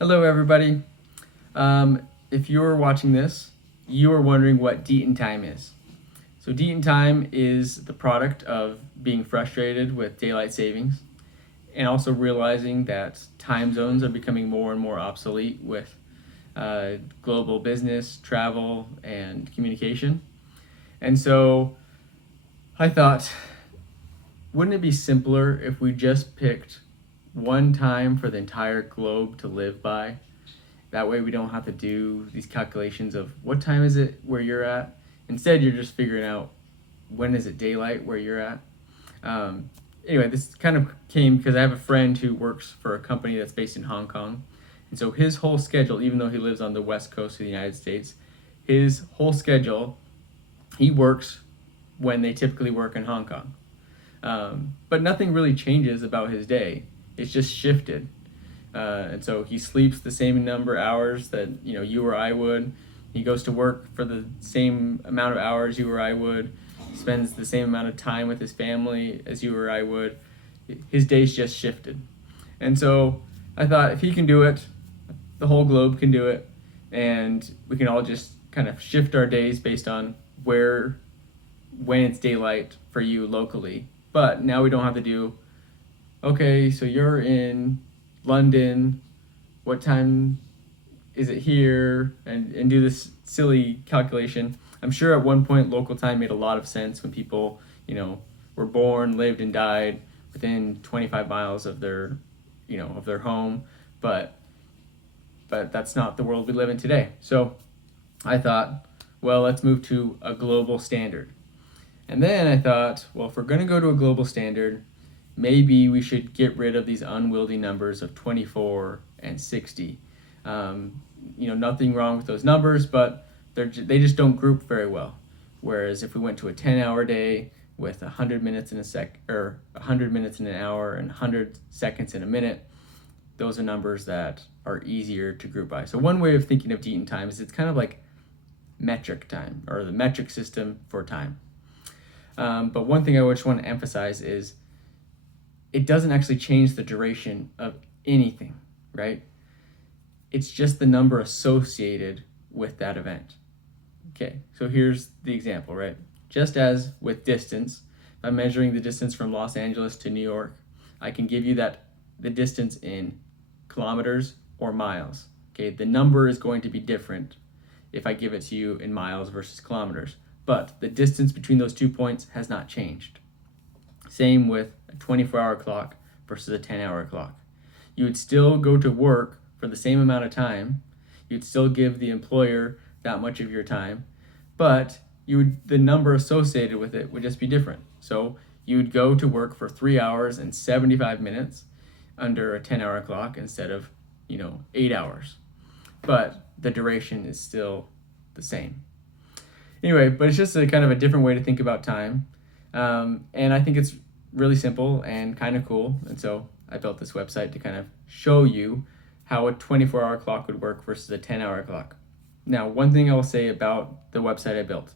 Hello, everybody. If you're watching this, you are wondering what Deaton Time is. So, Deaton Time is the product of being frustrated with daylight savings and also realizing that time zones are becoming more and more obsolete with global business, travel, and communication. And so, I thought, wouldn't it be simpler if we just picked one time for the entire globe to live by? That way we don't have to do these calculations of what time is it where you're at. Instead, you're just figuring out when is it daylight where you're at. Um, anyway, this kind of came because I have a friend who works for a company that's based in Hong Kong. And so his whole schedule, even though he lives on the west coast of the United States, his whole schedule, he works when they typically work in Hong Kong. But nothing really changes about his day. It's just shifted. And so he sleeps the same number of hours that you or I would. He goes to work for the same amount of hours you or I would. He spends the same amount of time with his family as you or I would. His day's just shifted. And so I thought if he can do it, the whole globe can do it, and we can all just kind of shift our days based on when it's daylight for you locally. But now we don't have to do, okay, so you're in London, what time is it here? And do this silly calculation. I'm sure at one point local time made a lot of sense when people, were born, lived, and died within 25 miles of their home. But that's not the world we live in today. So I thought, well, let's move to a global standard. And then I thought, well, if we're going to go to a global standard, maybe we should get rid of these unwieldy numbers of 24 and 60. Nothing wrong with those numbers, but they just don't group very well. Whereas if we went to a 10-hour day with 100 minutes in a sec, or 100 minutes in an hour and 100 seconds in a minute, those are numbers that are easier to group by. So one way of thinking of Deaton time is it's kind of like metric time, or the metric system for time. But one thing I just want to emphasize is it doesn't actually change the duration of anything, right? It's just the number associated with that event. Okay, so here's the example, right? Just as with distance, if I'm measuring the distance from Los Angeles to New York, I can give you the distance in kilometers or miles. Okay, the number is going to be different if I give it to you in miles versus kilometers, but the distance between those 2 points has not changed. Same with a 24-hour clock versus a 10-hour clock. You would still go to work for the same amount of time. You'd still give the employer that much of your time, but the number associated with it would just be different. So you would go to work for 3 hours and 75 minutes under a 10-hour clock instead of 8 hours. But the duration is still the same. Anyway, but it's just a kind of a different way to think about time. And I think it's really simple and kind of cool. And so I built this website to kind of show you how a 24-hour clock would work versus a 10-hour clock. Now, one thing I will say about the website I built.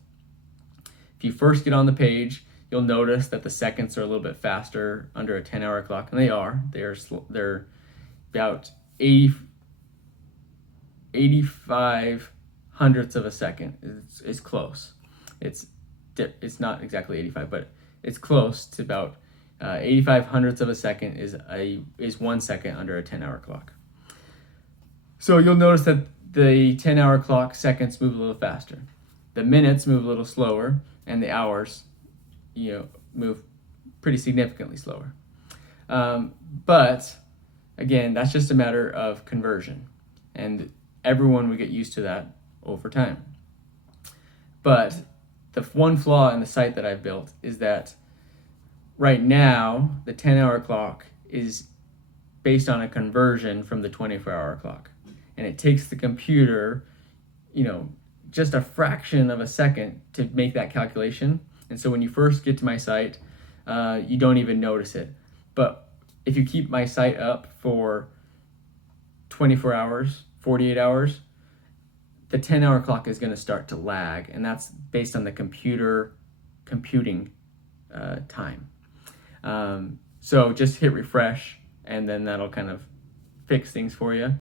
If you first get on the page, you'll notice that the seconds are a little bit faster under a 10-hour clock, and they are. They're about 85 hundredths of a second. It's close. It's not exactly 85, but it's close to about 85 hundredths of a second is 1 second under a 10-hour clock. So you'll notice that the 10-hour clock seconds move a little faster. The minutes move a little slower, and the hours, move pretty significantly slower. But again, that's just a matter of conversion, and everyone would get used to that over time. But the one flaw in the site that I've built is that right now the 10-hour clock is based on a conversion from the 24-hour clock, and it takes the computer just a fraction of a second to make that calculation. And so when you first get to my site, you don't even notice it. But if you keep my site up for 24 hours, 48 hours, the 10-hour clock is going to start to lag, and that's based on the computer computing time. So just hit refresh, and then that'll kind of fix things for you.